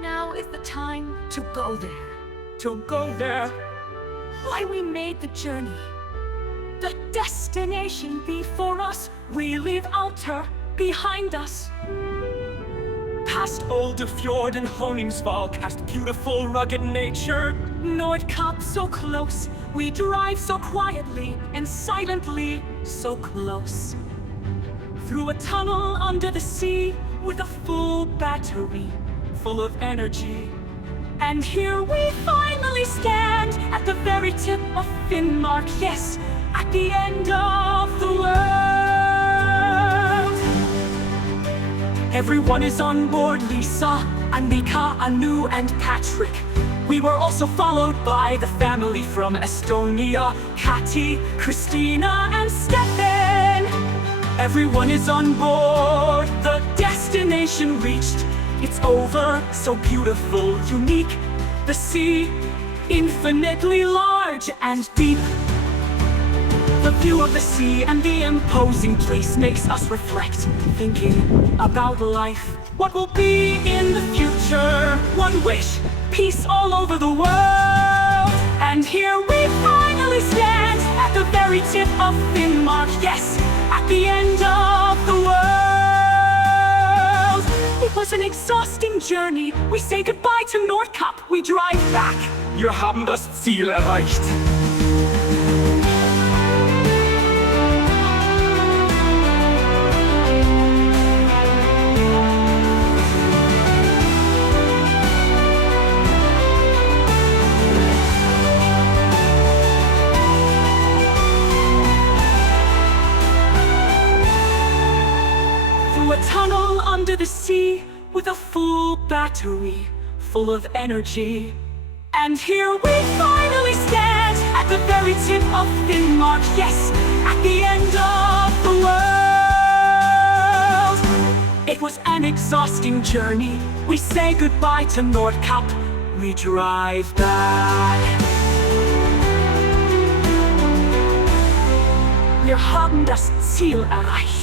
Now is the time to go there. To go there. Why we made the journey. The destination before us. We leave outer behind us. Past Olde Fjord and Honningsvall, past beautiful rugged nature. Nordkap so close. We drive so quietly and silently, so close. Through a tunnel under the sea with a full battery, full of energy. And here we finally stand at the very tip of Finnmark, yes, at the end of the world. Everyone is on board, Lisa, Annika, Anu, and Patrick. We were also followed by the family from Estonia, Kati, Christina, and Stefan. Everyone is on board, the destination reached. It's over, so beautiful, unique. The sea, infinitely large and deep. The view of the sea and the imposing place makes us reflect, thinking about life. What will be in the future? One wish, peace all over the world. And here we finally stand at the very tip of Finnmark, yes, at the end of the world. It was an exhausting journey. We say goodbye to Nordkap. We drive back. Wir haben das Ziel erreicht. Through a tunnel under the sea with a full battery, full of energy. And here we finally stand at the very tip of Finnmark, yes, at the end of the world. It was an exhausting journey. We say goodbye to Nordkap. We drive back. Wir haben das Ziel erreicht.